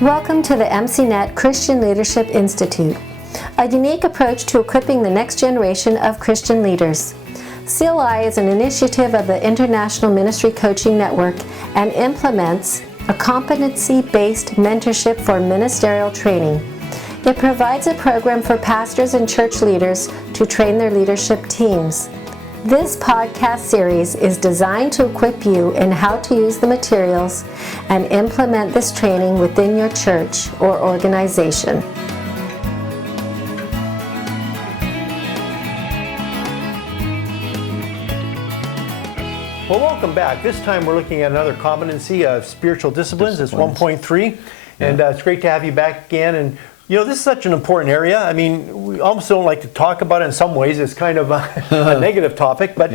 Welcome to the MCNet Christian Leadership Institute, a unique approach to equipping the next generation of Christian leaders. CLI is an initiative of the International Ministry Coaching Network and implements a competency-based mentorship for ministerial training. It provides a program for pastors and church leaders to train their leadership teams. This podcast series is designed to equip you in how to use the materials and implement this training within your church or organization. Well, welcome back. This time we're looking at another competency of spiritual disciplines. It's 1.3, and it's great to have you back again. And you know, this is such an important area. I mean, we almost don't like to talk about it in some ways. It's kind of a negative topic, but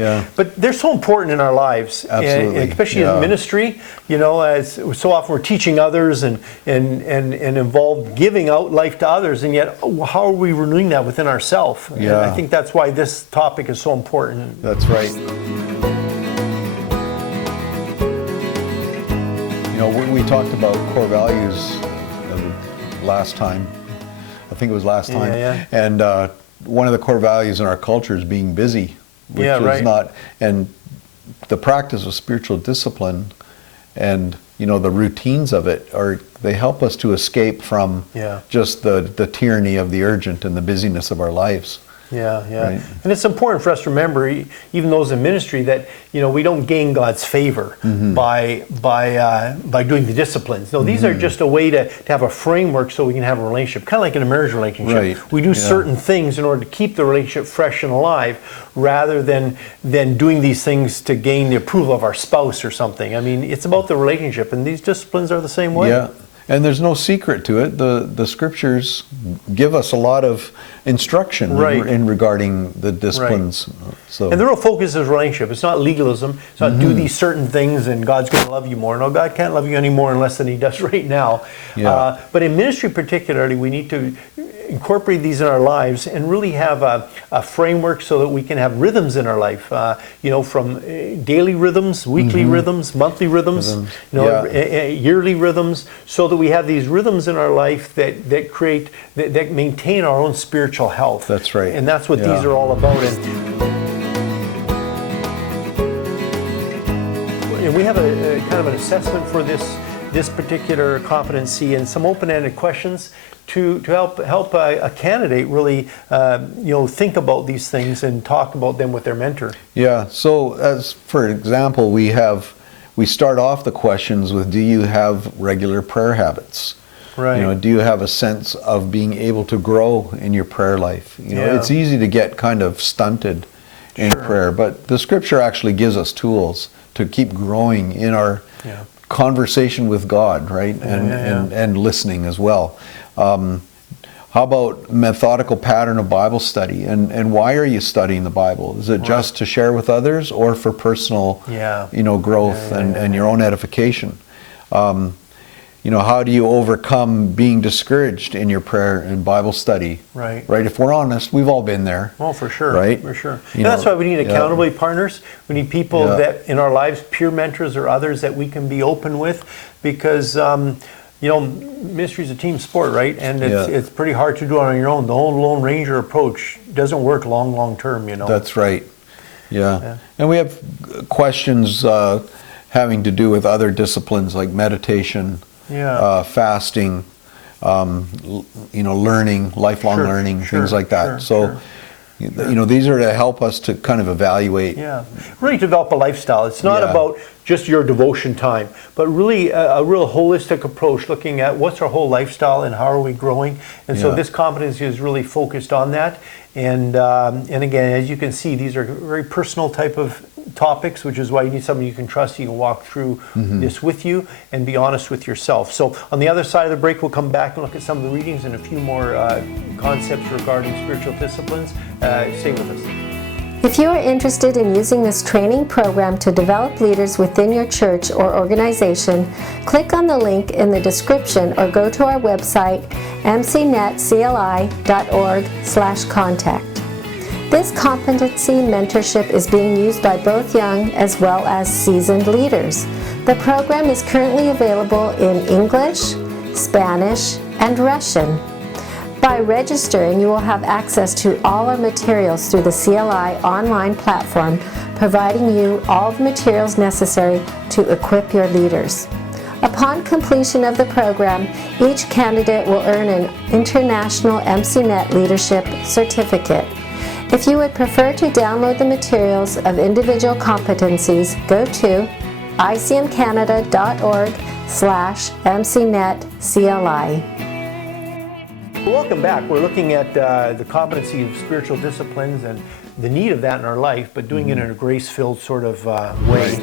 they're so important in our lives. Absolutely. And especially in ministry. You know, as so often we're teaching others and involved giving out life to others, and yet how are we renewing that within ourselves? And I think that's why this topic is so important. That's right. You know, we talked about core values last time. I think it was last time. And one of the core values in our culture is being busy, which is not, and the practice of spiritual discipline and, you know, the routines of it they help us to escape from just the tyranny of the urgent and the busyness of our lives. Right. And it's important for us to remember, even those in ministry, that you know we don't gain God's favor by doing the disciplines. No, these are just a way to have a framework so we can have a relationship, kind of like in a marriage relationship. Right. We do certain things in order to keep the relationship fresh and alive, rather than doing these things to gain the approval of our spouse or something. I mean, it's about the relationship, and these disciplines are the same way. Yeah. And there's no secret to it. The scriptures give us a lot of instruction in regarding the disciplines. So, and the real focus is relationship. It's not legalism. It's not do these certain things and God's going to love you more. No, God can't love you any more unless than He does right now. But in ministry particularly, we need to incorporate these in our lives and really have a framework so that we can have rhythms in our life. You know, from daily rhythms, weekly rhythms, monthly rhythms, you know, yearly rhythms, so that we have these rhythms in our life that maintain our own spiritual health. That's right. And that's what these are all about. And we have a kind of an assessment for this particular competency and some open-ended questions to help a candidate really think about these things and talk about them with their mentor. Yeah. So as for example, we start off the questions with, do you have regular prayer habits? Right. You know, do you have a sense of being able to grow in your prayer life? You know, it's easy to get kind of stunted in prayer, but the scripture actually gives us tools to keep growing in our conversation with God, right? And listening as well. How about methodical pattern of Bible study? And why are you studying the Bible? Is it just to share with others or for personal growth and your own edification? You know, how do you overcome being discouraged in your prayer and Bible study? Right. If we're honest, we've all been there. Oh, for sure. Right. For sure. And that's why we need accountability partners. We need people that in our lives, peer mentors or others that we can be open with, because you know, ministry is a team sport, right? And it's pretty hard to do it on your own. The whole Lone Ranger approach doesn't work long term, you know. That's right. Yeah. And we have questions having to do with other disciplines like meditation, fasting, learning, lifelong learning, things like that. You know, these are to help us to kind of evaluate. Really develop a lifestyle. It's not about just your devotion time, but really a real holistic approach, looking at what's our whole lifestyle and how are we growing. And so this competency is really focused on that. And again, as you can see, these are very personal type of topics, which is why you need somebody you can trust. You can walk through this with you and be honest with yourself. So on the other side of the break, we'll come back and look at some of the readings and a few more concepts regarding spiritual disciplines. Stay with us. If you are interested in using this training program to develop leaders within your church or organization, click on the link in the description or go to our website, mcnetcli.org/contact. This competency mentorship is being used by both young as well as seasoned leaders. The program is currently available in English, Spanish, and Russian. By registering, you will have access to all our materials through the CLI online platform, providing you all the materials necessary to equip your leaders. Upon completion of the program, each candidate will earn an International MCNet Leadership Certificate. If you would prefer to download the materials of individual competencies, go to icmcanada.org/MCNetCLI. Welcome back. We're looking at the competency of spiritual disciplines and the need of that in our life, but doing it in a grace-filled sort of way.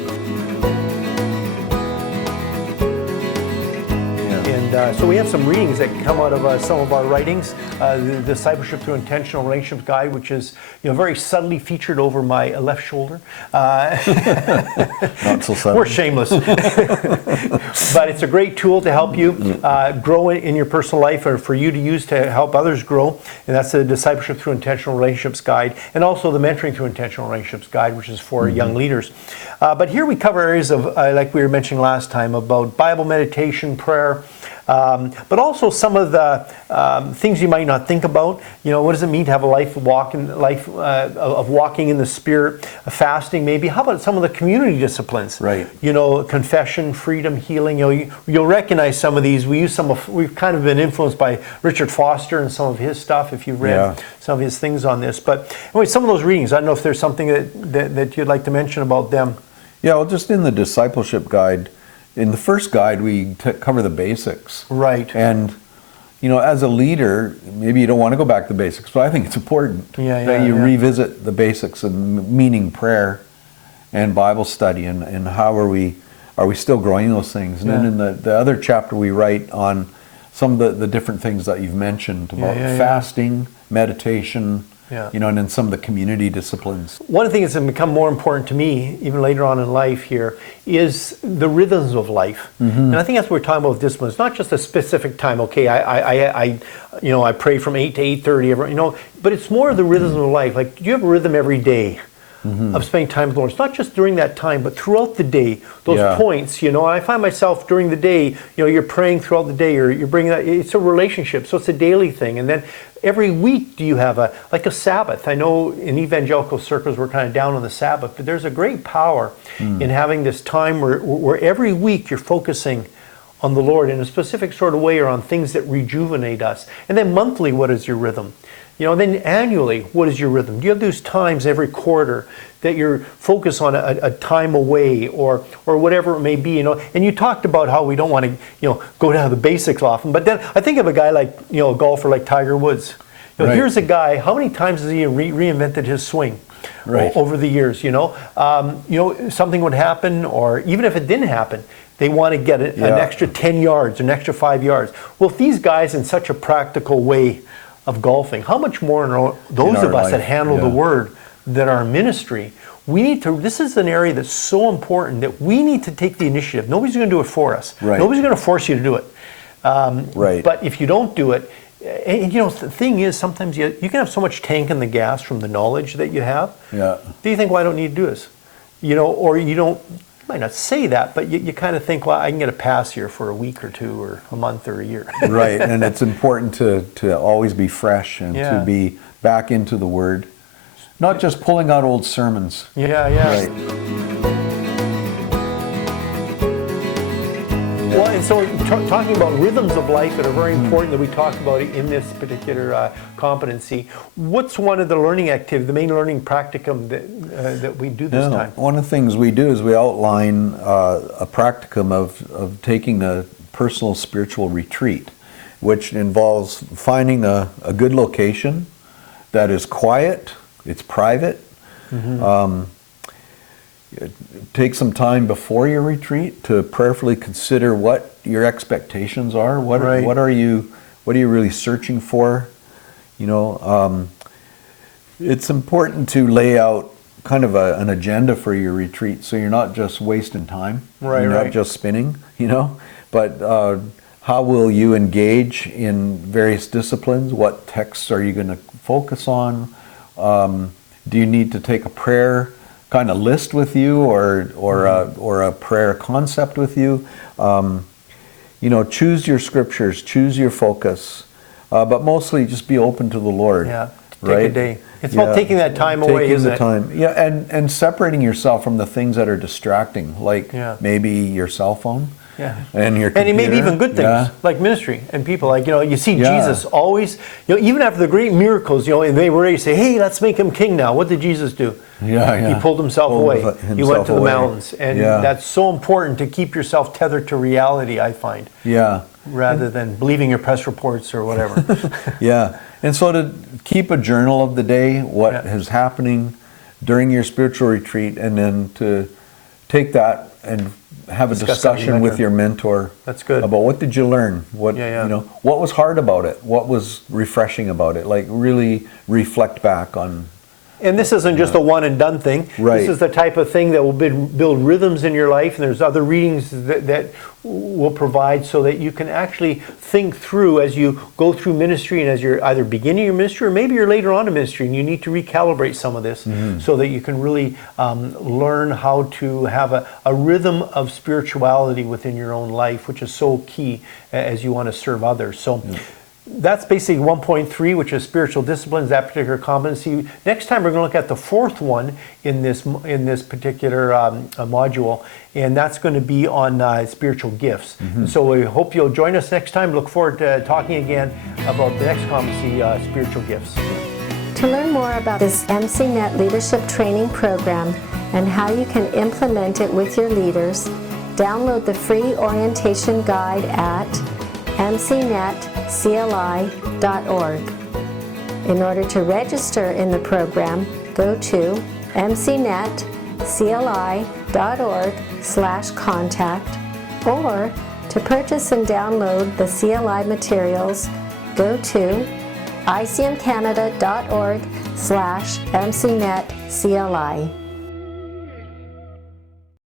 So we have some readings that come out of some of our writings. The Discipleship Through Intentional Relationships Guide, which is very subtly featured over my left shoulder. Not so subtle. We're shameless. But it's a great tool to help you grow in your personal life, or for you to use to help others grow. And that's the Discipleship Through Intentional Relationships Guide, and also the Mentoring Through Intentional Relationships Guide, which is for young leaders. But here we cover areas of, like we were mentioning last time, about Bible meditation, prayer, but also some of the things you might not think about. What does it mean to have a life of walking in the Spirit, fasting maybe? How about some of the community disciplines? Right. Confession, freedom, healing. You'll recognize some of these. We've kind of been influenced by Richard Foster and some of his stuff, if you've read some of his things on this. But anyway, some of those readings, I don't know if there's something that you'd like to mention about them. Yeah, well, just in the discipleship guide, in the first guide, we cover the basics. Right. And, as a leader, maybe you don't want to go back to the basics, but I think it's important that you revisit the basics, and meaning prayer and Bible study, and how are we still growing those things. And then in the other chapter, we write on some of the different things that you've mentioned about fasting, meditation, and then some of the community disciplines. One of the things that's become more important to me, even later on in life here, is the rhythms of life. And I think that's what we're talking about with discipline. It's not just a specific time. Okay, I pray from 8 to 8:30. But it's more of the rhythms of life. Like, do you have a rhythm every day of spending time with the Lord? It's not just during that time, but throughout the day. Those points. I find myself during the day. You're praying throughout the day, or you're bringing that. It's a relationship, so it's a daily thing, and then. Every week, do you have a Sabbath? I know in evangelical circles we're kind of down on the Sabbath, but there's a great power in having this time where every week you're focusing on the Lord in a specific sort of way, or on things that rejuvenate us. And then monthly, what is your rhythm? Then annually, what is your rhythm? Do you have those times every quarter that you're focused on a time away, or whatever it may be? And you talked about how we don't want to go down to the basics often, but then I think of a guy like a golfer like Tiger Woods. Here's a guy. How many times has he reinvented his swing over the years? Something would happen, or even if it didn't happen, they want to get an extra 10 yards, an extra 5 yards. Well, if these guys in such a practical way of golfing, how much more those of us that handle the Word, that are in ministry, we need to. This is an area that's so important that we need to take the initiative. Nobody's going to do it for us. Right. Nobody's going to force you to do it. But if you don't do it, and the thing is, sometimes you can have so much tank in the gas from the knowledge that you have. Yeah. Do you think, well, I don't need to do this? Or you don't. You might not say that, but you kind of think, well, I can get a pass here for a week or two, or a month, or a year. Right, and it's important to always be fresh, and to be back into the Word. Not just pulling out old sermons. Right. Well, and so talking about rhythms of life that are very important that we talked about in this particular competency, what's one of the learning activities, the main learning practicum that we do this time? One of the things we do is we outline a practicum of taking a personal spiritual retreat, which involves finding a good location that is quiet, it's private. Take some time before your retreat to prayerfully consider what your expectations are. What are you really searching for? It's important to lay out kind of an agenda for your retreat, so you're not just wasting time. You're not just spinning. But how will you engage in various disciplines? What texts are you going to focus on? Do you need to take a prayer kind of list with you, or a prayer concept with you? Choose your scriptures, choose your focus, but mostly just be open to the Lord. Yeah, take right? a day. It's about taking that time away, isn't it? Taking the time, and separating yourself from the things that are distracting, like maybe your cell phone. Yeah, and your computer. And maybe even good things like ministry and people. Like you see Jesus always. Even after the great miracles, and they were ready to say, "Hey, let's make him king now." What did Jesus do? He pulled himself away. He went to the mountains, and that's so important to keep yourself tethered to reality. I find. Rather than believing your press reports or whatever. And so to keep a journal of the day, what is happening during your spiritual retreat, and then to take that and have a discussion with your mentor. That's good. About what did you learn? What what was hard about it? What was refreshing about it? Like really reflect back on. And this isn't just a one and done thing. Right. This is the type of thing that will build rhythms in your life, and there's other readings that will provide so that you can actually think through as you go through ministry, and as you're either beginning your ministry or maybe you're later on in ministry and you need to recalibrate some of this so that you can really learn how to have a rhythm of spirituality within your own life, which is so key as you want to serve others. So. That's basically 1.3, which is spiritual disciplines, that particular competency. Next time we're going to look at the fourth one in this particular module, and that's going to be on spiritual gifts. So we hope you'll join us next time. Look forward to talking again about the next competency, spiritual gifts. To learn more about this MCNet leadership training program and how you can implement it with your leaders, download the free orientation guide at MCNetCLI.org. In order to register in the program, go to MCNetCLI.org/contact, or to purchase and download the CLI materials, go to ICMCanada.org/MCNetCLI.